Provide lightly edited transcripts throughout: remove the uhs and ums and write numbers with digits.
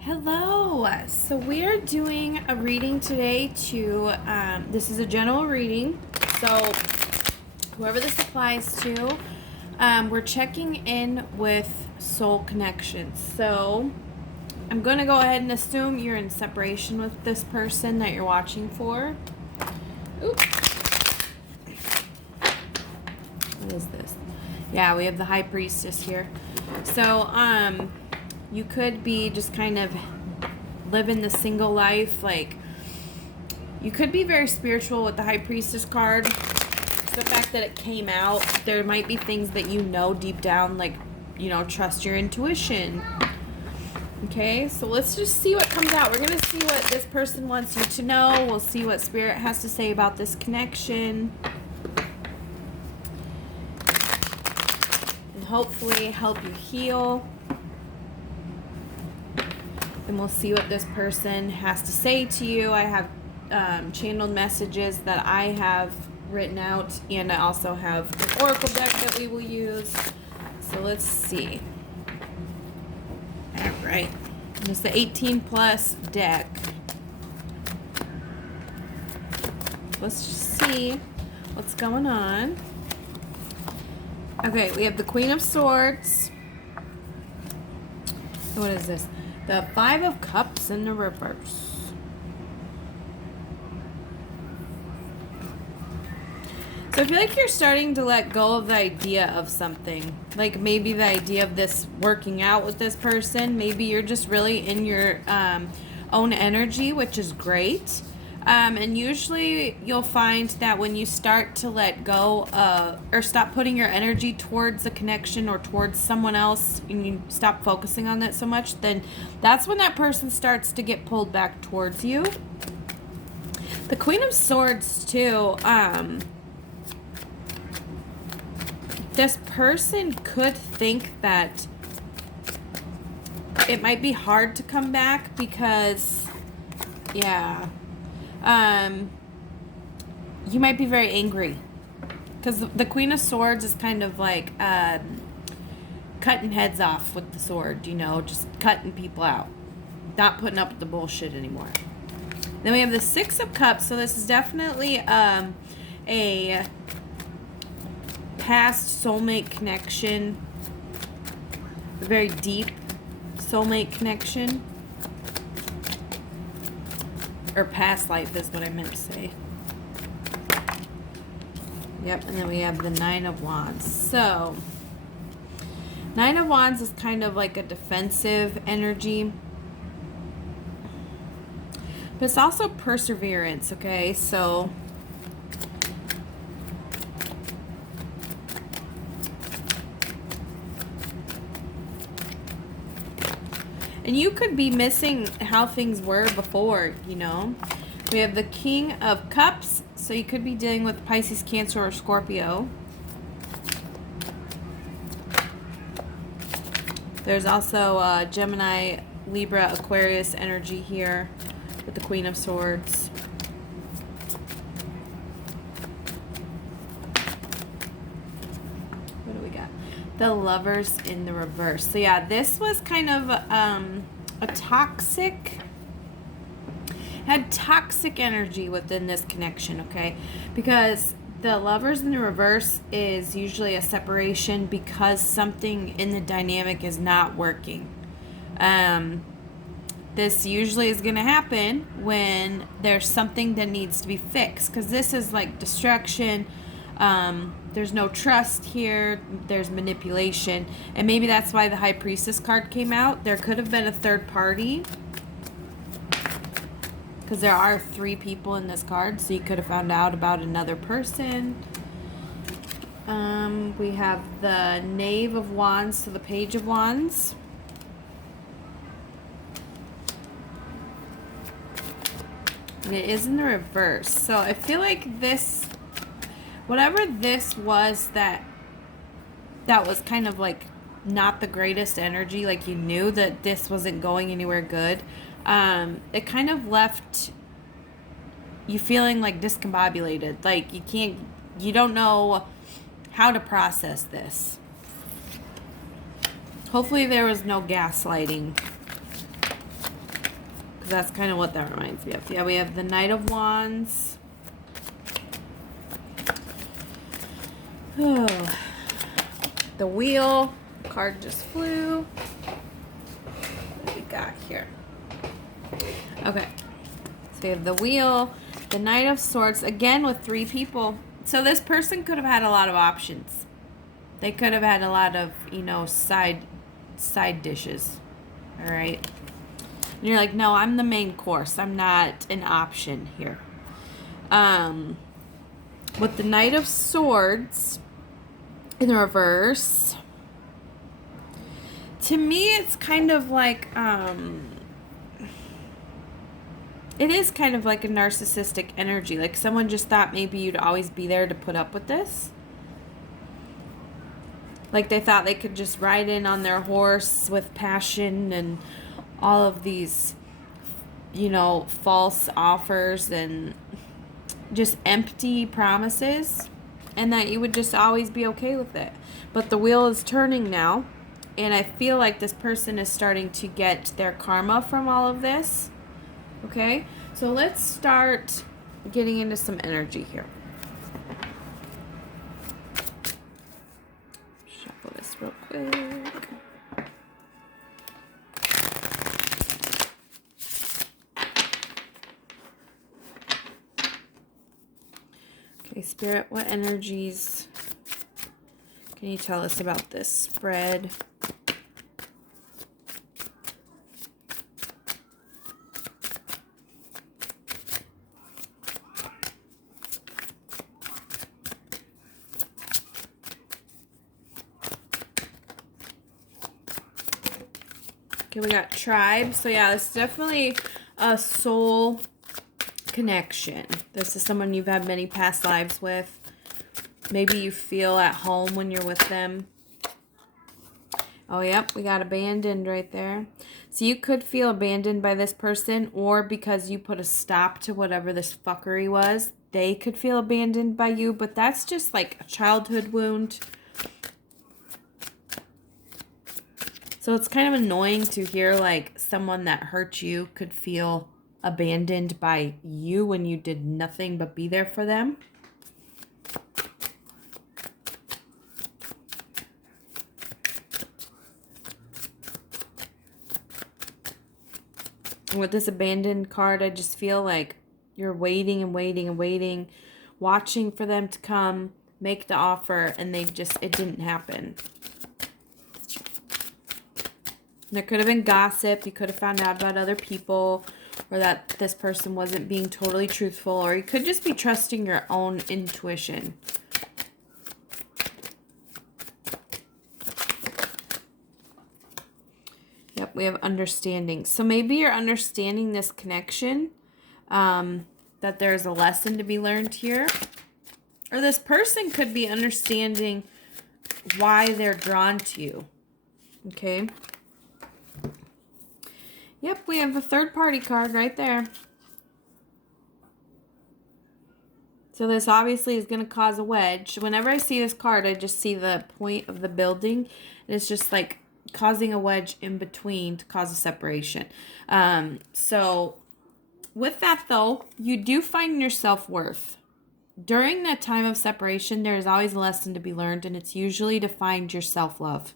Hello. So we are doing a reading today to, this is a general reading. So whoever this applies to, we're checking in with soul connections. So I'm going to go ahead and assume you're in separation with this person that you're watching for. Oops. What is this? Yeah, we have the High Priestess here. So, you could be just kind of living the single life. Like, you could be very spiritual with the High Priestess card. The fact that it came out, there might be things that you know deep down, like, trust your intuition. Okay, so let's just see what comes out. We're going to see what this person wants you to know. We'll see what Spirit has to say about this connection. And hopefully help you heal. And we'll see what this person has to say to you. I have channeled messages that I have written out, and I also have an oracle deck that we will use. So let's see. All right. It's the 18 plus deck. Let's just see what's going on. Okay, we have the Queen of Swords. What is this? The Five of Cups in the reverse. So I feel like you're starting to let go of the idea of something. Like maybe the idea of this working out with this person. Maybe you're just really in your own energy, which is great. And usually you'll find that when you start to let go or stop putting your energy towards a connection or towards someone else, and you stop focusing on that so much, then that's when that person starts to get pulled back towards you. The Queen of Swords too, this person could think that it might be hard to come back because, yeah, you might be very angry because the Queen of Swords is kind of like cutting heads off with the sword, just cutting people out, not putting up with the bullshit anymore. Then we have the Six of Cups, so this is definitely a past soulmate connection, a very deep soulmate connection. Or past life is what I meant to say. Yep, and then we have the Nine of Wands. So, Nine of Wands is kind of like a defensive energy. But it's also perseverance, okay? So, and you could be missing how things were before, We have the King of Cups. So you could be dealing with Pisces, Cancer, or Scorpio. There's also Gemini, Libra, Aquarius energy here with the Queen of Swords. What do we got? The Lovers in the reverse. So yeah, this was kind of a toxic, had toxic energy within this connection, okay? Because the Lovers in the reverse is usually a separation because something in the dynamic is not working. This usually is going to happen when there's something that needs to be fixed, because this is like destruction. There's no trust here. There's manipulation. And maybe that's why the High Priestess card came out. There could have been a third party, because there are 3 people in this card. So you could have found out about another person. We have the Knave of Wands to the Page of Wands. And it is in the reverse. So I feel like this, whatever this was that was kind of like not the greatest energy, like you knew that this wasn't going anywhere good, it kind of left you feeling like discombobulated, like you don't know how to process this. Hopefully there was no gaslighting. That's kind of what that reminds me of. Yeah, we have the Knight of Wands. Oh. The Wheel. The card just flew. What do we got here? Okay. So we have the Wheel. The Knight of Swords. Again with 3 people. So this person could have had a lot of options. They could have had a lot of, side dishes. All right. And you're like, no, I'm the main course. I'm not an option here. With the Knight of Swords in reverse, to me, it's kind of like, it is kind of like a narcissistic energy. Like someone just thought maybe you'd always be there to put up with this. Like they thought they could just ride in on their horse with passion and all of these, false offers and just empty promises, and that you would just always be okay with it. But the wheel is turning now, and I feel like this person is starting to get their karma from all of this. Okay? So let's start getting into some energy here. Shuffle this real quick. Okay, Spirit, what energies can you tell us about this spread? Okay, we got tribe. So yeah, it's definitely a soul connection. This is someone you've had many past lives with. Maybe you feel at home when you're with them. Oh, yep, we got abandoned right there. So you could feel abandoned by this person, or because you put a stop to whatever this fuckery was, they could feel abandoned by you, but that's just like a childhood wound. So it's kind of annoying to hear like someone that hurt you could feel abandoned by you when you did nothing but be there for them. With this abandoned card, I just feel like you're waiting and waiting and waiting, watching for them to come, make the offer, and it didn't happen. There could have been gossip. You could have found out about other people, or that this person wasn't being totally truthful, or you could just be trusting your own intuition. Yep, we have understanding. So maybe you're understanding this connection, that there's a lesson to be learned here. Or this person could be understanding why they're drawn to you. Okay. Yep, we have a third party card right there. So this obviously is going to cause a wedge. Whenever I see this card, I just see the point of the building. And it's just like causing a wedge in between to cause a separation. So with that though, you do find your self-worth. During that time of separation, there is always a lesson to be learned, and it's usually to find your self-love.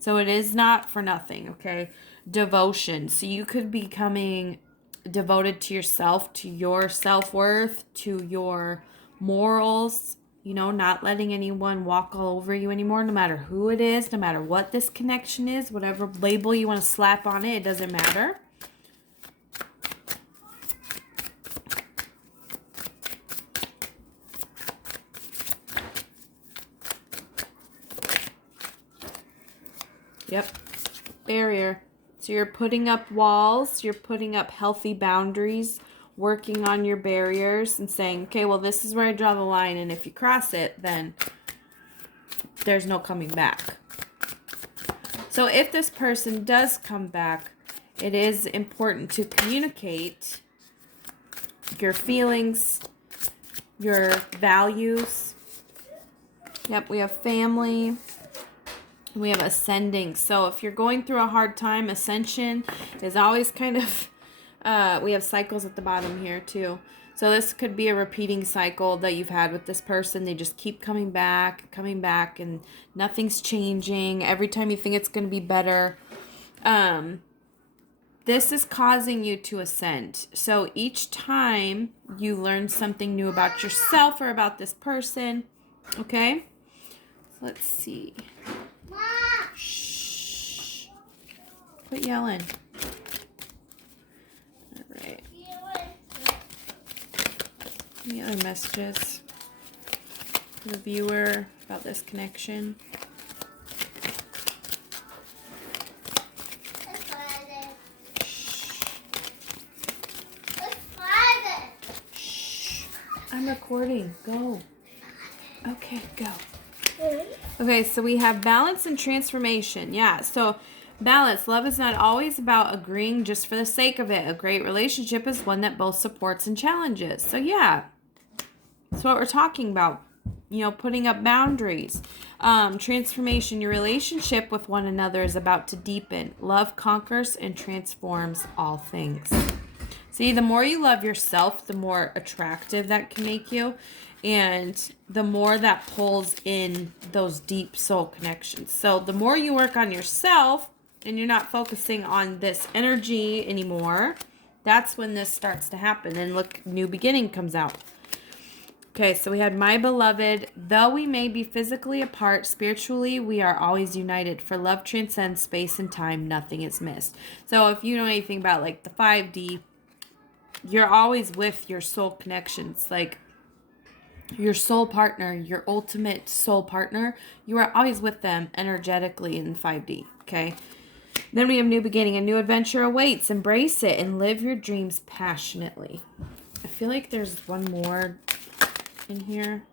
So it is not for nothing, okay? Devotion. So you could be becoming devoted to yourself, to your self-worth, to your morals, not letting anyone walk all over you anymore, no matter who it is, no matter what this connection is, whatever label you want to slap on it, it doesn't matter. Yep. Barrier. So you're putting up walls, you're putting up healthy boundaries, working on your barriers and saying, okay, well, this is where I draw the line, and if you cross it, then there's no coming back. So if this person does come back, it is important to communicate your feelings, your values. Yep, we have family. We have ascending. So if you're going through a hard time, ascension is always kind of We have cycles at the bottom here too. So this could be a repeating cycle that you've had with this person. They just keep coming back, and nothing's changing. Every time you think it's going to be better, this is causing you to ascend. So each time you learn something new about yourself or about this person, okay? Let's see. Shh. Quit yelling. All right. Any other messages for the viewer about this connection? I'm recording. Go. Okay, go. Okay, so we have balance and transformation. Yeah, so balance. Love is not always about agreeing just for the sake of it. A great relationship is one that both supports and challenges. So yeah, that's what we're talking about. You know, putting up boundaries. Transformation. Your relationship with one another is about to deepen. Love conquers and transforms all things. See, the more you love yourself, the more attractive that can make you. And the more that pulls in those deep soul connections. So the more you work on yourself and you're not focusing on this energy anymore, that's when this starts to happen. And look, new beginning comes out. Okay, so we had my beloved. Though we may be physically apart, spiritually we are always united. For love transcends space and time. Nothing is missed. So if you know anything about like the 5D, you're always with your soul connections, like your soul partner, your ultimate soul partner. You are always with them energetically in 5D, okay? Then we have new beginning. A new adventure awaits. Embrace it and live your dreams passionately. I feel like there's one more in here.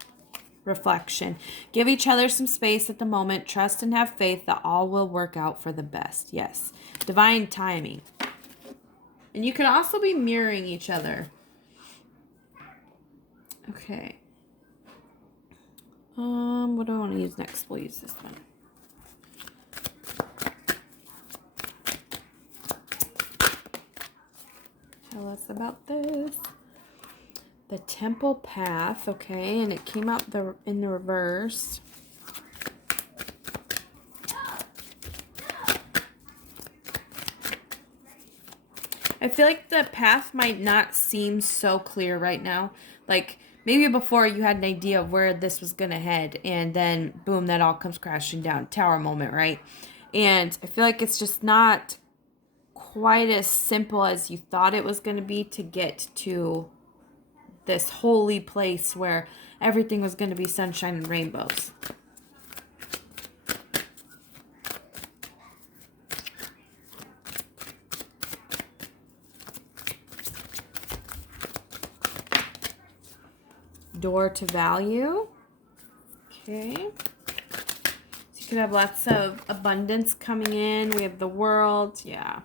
Reflection. Give each other some space at the moment. Trust and have faith that all will work out for the best. Yes. Divine timing. And you could also be mirroring each other. Okay. What do I want to use next? We'll use this one. Tell us about this. The Temple Path, okay, and it came out in the reverse. I feel like the path might not seem so clear right now. Like, maybe before you had an idea of where this was going to head, and then, boom, that all comes crashing down. Tower moment, right? And I feel like it's just not quite as simple as you thought it was going to be to get to this holy place where everything was going to be sunshine and rainbows. Door to value. Okay. So you could have lots of abundance coming in. We have the world. Yeah.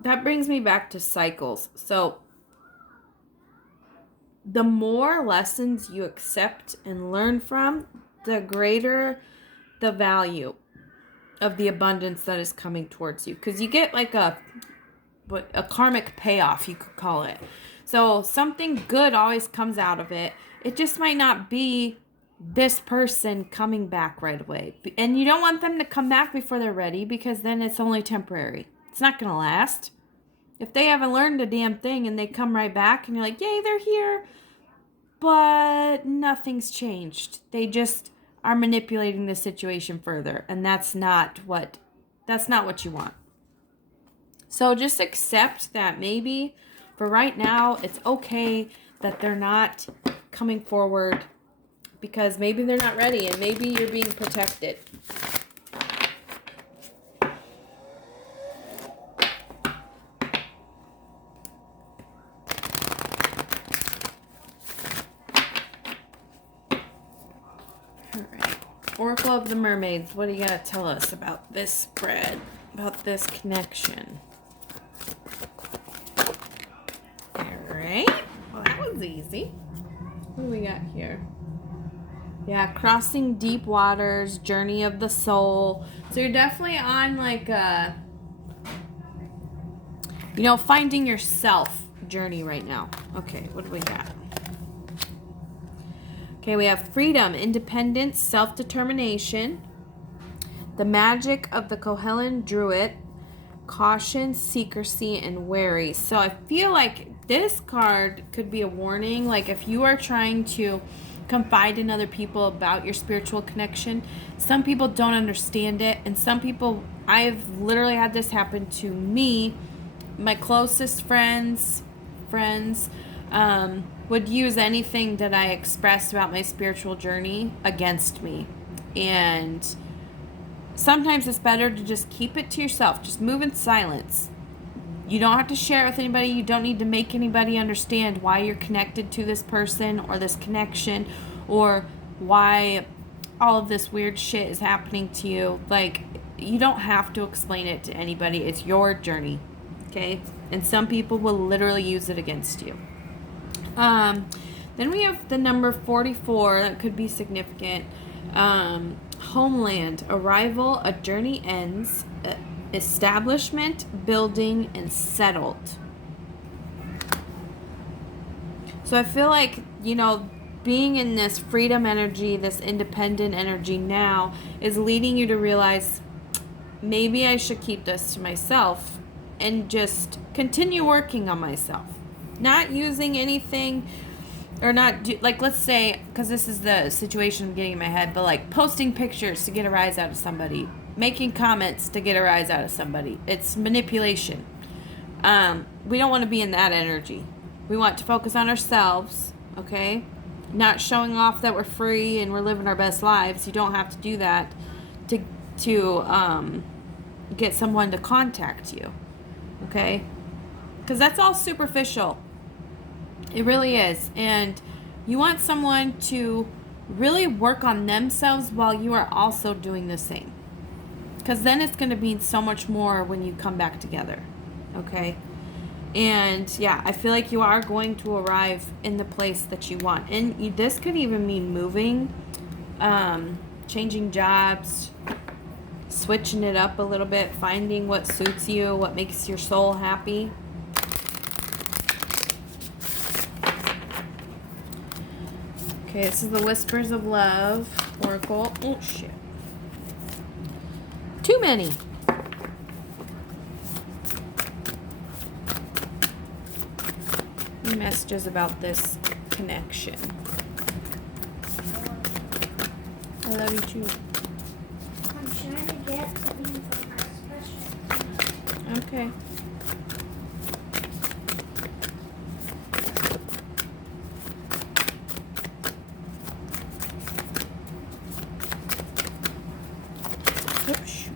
That brings me back to cycles. So the more lessons you accept and learn from, the greater the value of the abundance that is coming towards you, because you get like a karmic payoff, you could call it. So something good always comes out of it. It just might not be this person coming back right away, and you don't want them to come back before they're ready, because then it's only temporary. It's not going to last. If they haven't learned a damn thing and they come right back and you're like, yay, they're here, but nothing's changed, they just are manipulating the situation further, and that's not what you want. So just accept that maybe for right now it's okay that they're not coming forward, because maybe they're not ready, and maybe you're being protected. Oracle of the Mermaids, what are you going to tell us about this spread, about this connection? All right. Well, that was easy. What do we got here? Yeah, crossing deep waters, journey of the soul. So you're definitely on like a, finding yourself journey right now. Okay, what do we got? Okay, we have freedom, independence, self-determination, the magic of the Kohellan Druid, caution, secrecy, and wary. So I feel like this card could be a warning. Like if you are trying to confide in other people about your spiritual connection, some people don't understand it. And some people, I've literally had this happen to me. My closest friends, would use anything that I expressed about my spiritual journey against me. And sometimes it's better to just keep it to yourself. Just move in silence. You don't have to share it with anybody. You don't need to make anybody understand why you're connected to this person or this connection or why all of this weird shit is happening to you. Like, you don't have to explain it to anybody. It's your journey, okay? And some people will literally use it against you. Then we have the number 44. That could be significant. Homeland, arrival, a journey ends, establishment, building, and settled. So I feel like, being in this freedom energy, this independent energy now is leading you to realize maybe I should keep this to myself and just continue working on myself. Not using anything or like, let's say, because this is the situation I'm getting in my head, but like posting pictures to get a rise out of somebody, making comments to get a rise out of somebody. It's manipulation. We don't want to be in that energy. We want to focus on ourselves, okay? Not showing off that we're free and we're living our best lives. You don't have to do that to get someone to contact you, okay? Because that's all superficial. It really is. And you want someone to really work on themselves while you are also doing the same. Because then it's going to mean so much more when you come back together. Okay? And yeah, I feel like you are going to arrive in the place that you want. And this could even mean moving, changing jobs, switching it up a little bit, finding what suits you, what makes your soul happy. Okay, this is the Whispers of Love Oracle. Oh, shit. Too many. Messages about this connection. I love you too. I'm trying to get something from our special. Okay. Oops.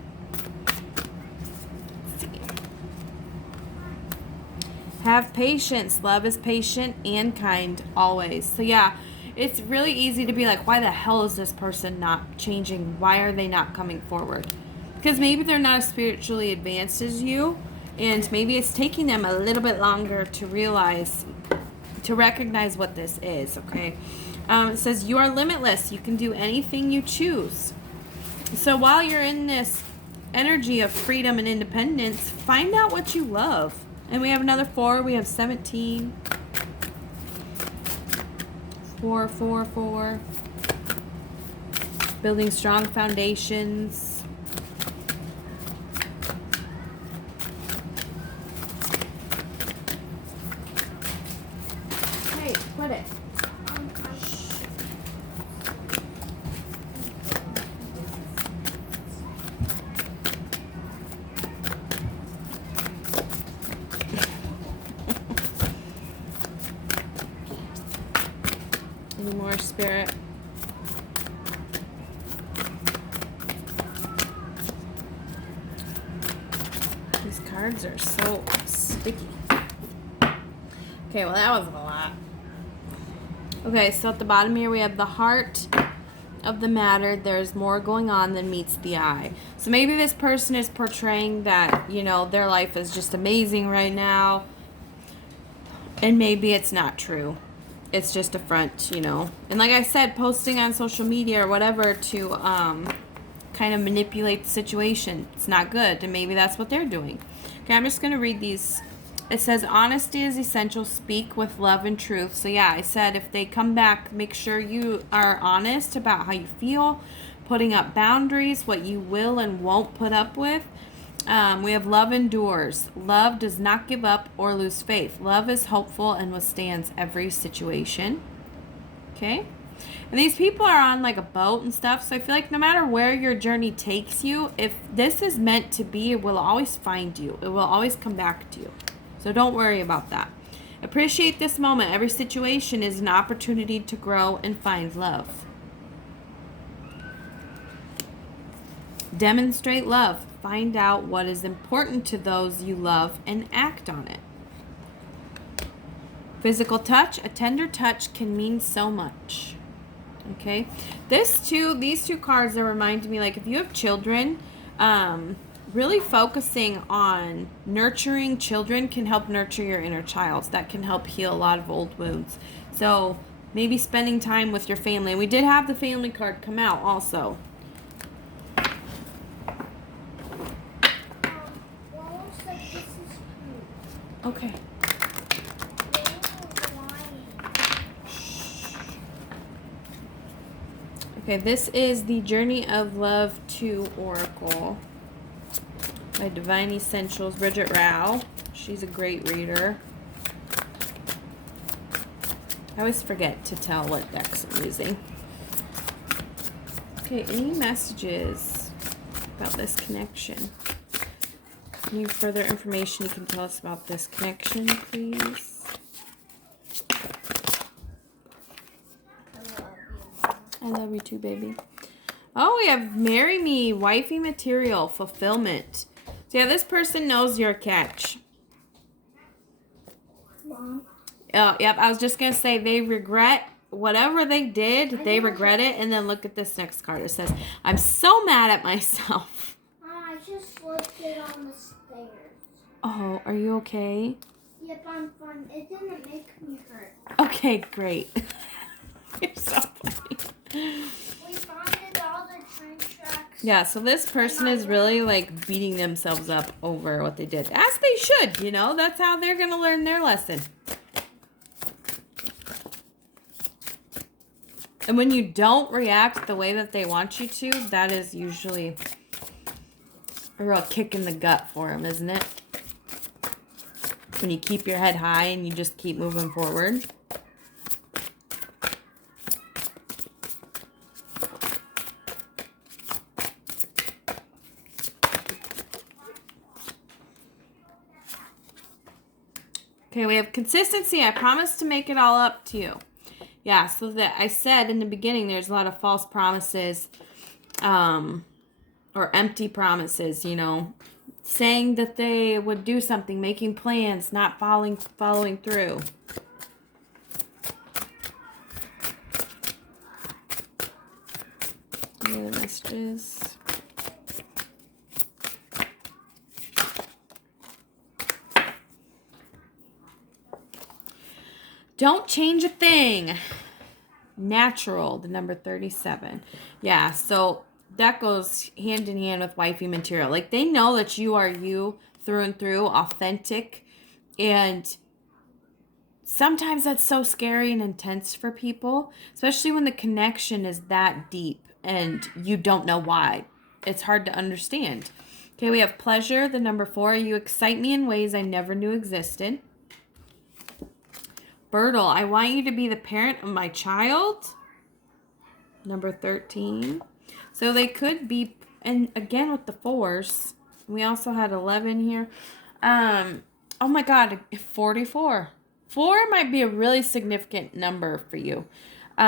Have patience. Love is patient and kind always. So yeah, it's really easy to be like, why the hell is this person not changing? Why are they not coming forward? Because maybe they're not as spiritually advanced as you, and maybe it's taking them a little bit longer to recognize what this is, okay? It says, you are limitless. You can do anything you choose. So while you're in this energy of freedom and independence, find out what you love. And we have another 4. We have 17. 4, 4, 4. Building strong foundations. Hey, quit it. Any more, Spirit? These cards are so sticky. Okay, well that was a lot. Okay, so at the bottom here we have the heart of the matter. There's more going on than meets the eye. So maybe this person is portraying that, their life is just amazing right now. And maybe it's not true. it's just a front, you know. And like I said, posting on social media or whatever to kind of manipulate the situation, it's not good. And maybe that's what they're doing. Okay, I'm just going to read these. It says, honesty is essential. Speak with love and truth. So yeah, I said if they come back, make sure you are honest about how you feel, putting up boundaries, what you will and won't put up with. We have love endures. Love does not give up or lose faith. Love is hopeful and withstands every situation. Okay? And these people are on like a boat and stuff, so I feel like no matter where your journey takes you, if this is meant to be, it will always find you. It will always come back to you. So don't worry about that. Appreciate this moment. Every situation is an opportunity to grow and find love. Demonstrate love. Find out what is important to those you love and act on it. Physical touch. A tender touch can mean so much. Okay. These two cards are reminding me, like, if you have children, really focusing on nurturing children can help nurture your inner child. That can help heal a lot of old wounds. So maybe spending time with your family. And we did have the family card come out also. Okay. Okay, this is the Journey of Love 2 Oracle by Divine Essentials, Bridget Rao. She's a great reader. I always forget to tell what decks I'm using. Okay, any messages about this connection? Any further information you can tell us about this connection, please? I love you too, baby. Oh, we have Marry Me, Wifey Material, Fulfillment. So yeah, this person knows your catch. Mom. Oh, yep, I was just going to say they regret whatever they did. They regret it. And then look at this next card. It says, I'm so mad at myself. I just slipped it on the stairs. Oh, are you okay? Yep, I'm fine. It didn't make me hurt. Okay, great. You're so funny. We founded all the train tracks. Yeah, so this person is really like beating themselves up over what they did. As they should, you know. That's how they're going to learn their lesson. And when you don't react the way that they want you to, that is usually a real kick in the gut for them, isn't it? When you keep your head high and you just keep moving forward. Okay, we have consistency. I promise to make it all up to you. Yeah, so that I said in the beginning, there's a lot of false promises, or empty promises, you know, saying that they would do something, making plans, not following through. Any other messages? Don't change a thing. Natural, the number 37. Yeah, so that goes hand in hand with wifey material. Like, they know that you are you through and through, authentic. And sometimes that's so scary and intense for people, especially when the connection is that deep and you don't know why. It's hard to understand. Okay, we have pleasure, the number 4. You excite me in ways I never knew existed. Birtle, I want you to be the parent of my child. Number 13. So they could be, and again with the 4s. We also had 11 here. Oh my God, 44. 4 might be a really significant number for you. We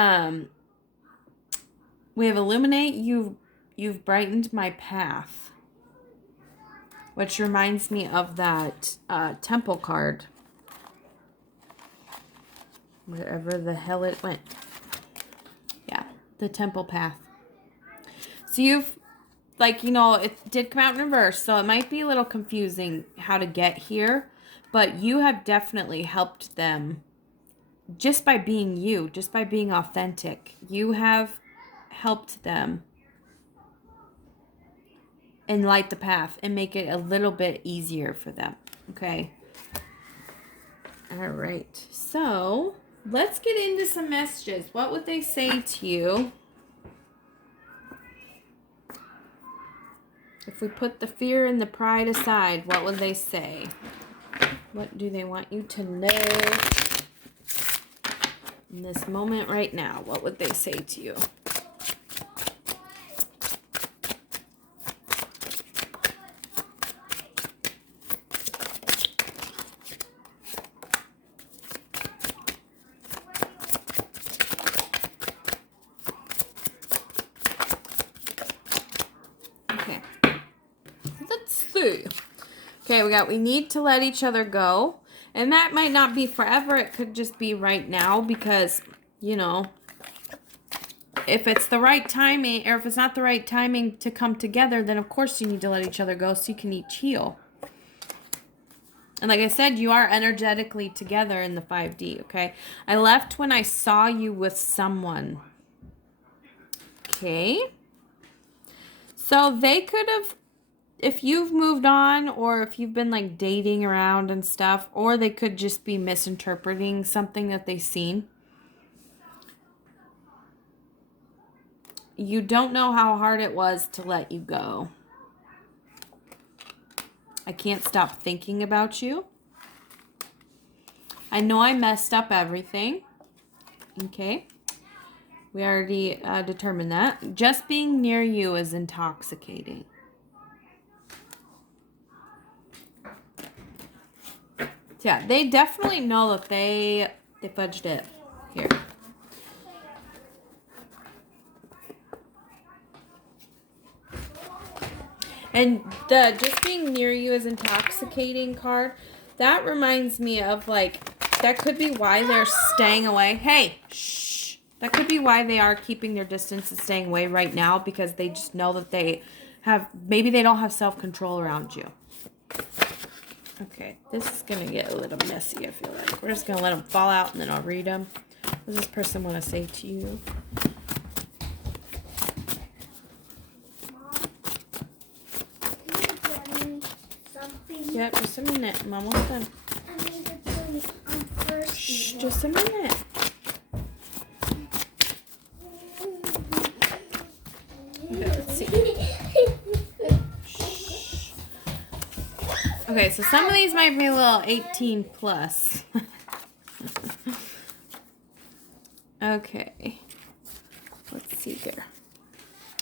have illuminate. You've brightened my path. Which reminds me of that temple card. Wherever the hell it went. Yeah, the temple path. So you've, like, you know, it did come out in reverse, so it might be a little confusing how to get here, but you have definitely helped them just by being you, just by being authentic, you have helped them and light the path and make it a little bit easier for them. Okay. All right. So let's get into some messages. What would they say to you if we put the fear and the pride aside? What would they say? What do they want you to know in this moment right now? What would they say to you? Okay, we need to let each other go. And that might not be forever. It could just be right now because, you know, if it's the right timing or if it's not the right timing to come together, then of course you need to let each other go so you can each heal. And like I said, you are energetically together in the 5D, okay? I left when I saw you with someone. Okay? So they could have, if you've moved on or if you've been like dating around and stuff, or they could just be misinterpreting something that they've seen. You don't know how hard it was to let you go. I can't stop thinking about you. I know I messed up everything. Okay. We already determined that. Just being near you is intoxicating. Yeah, they definitely know that they fudged it here. And the just being near you is intoxicating card, that reminds me of like, that could be why they're staying away. Hey, shh. That could be why they are keeping their distance and staying away right now, because they just know that they have, maybe they don't have self-control around you. Okay, this is going to get a little messy, I feel like. We're just going to let them fall out and then I'll read them. What does this person want to say to you? Yeah, just a minute. I'm almost done. Shh, just a minute. Okay, let's see. Shh. Okay, so some of these might be a little 18 plus. Okay. Let's see here.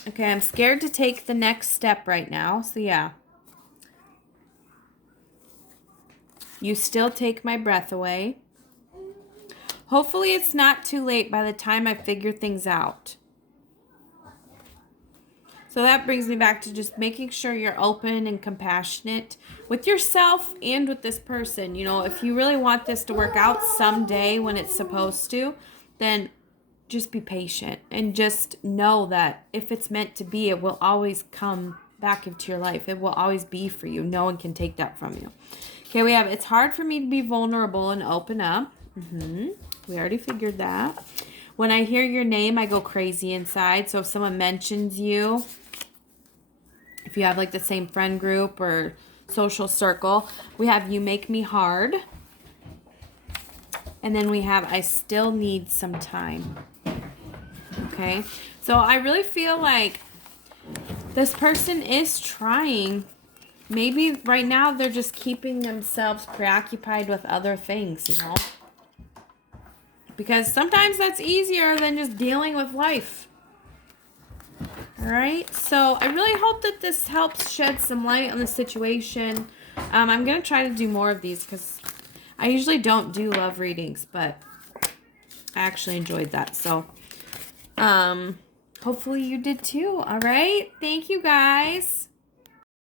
Okay, I'm scared to take the next step right now. So yeah. You still take my breath away. Hopefully it's not too late by the time I figure things out. So that brings me back to just making sure you're open and compassionate with yourself and with this person. You know, if you really want this to work out someday when it's supposed to, then just be patient and just know that if it's meant to be, it will always come back into your life. It will always be for you. No one can take that from you. Okay, we have, it's hard for me to be vulnerable and open up. We already figured that. When I hear your name, I go crazy inside. So if someone mentions you, if you have like the same friend group or social circle, we have you make me hard. And then we have I still need some time. Okay, so I really feel like this person is trying. Maybe right now they're just keeping themselves preoccupied with other things, you know? Because sometimes that's easier than just dealing with life. All right, so I really hope that this helps shed some light on the situation. I'm going to try to do more of these because I usually don't do love readings, but I actually enjoyed that. So hopefully you did too. All right, thank you guys.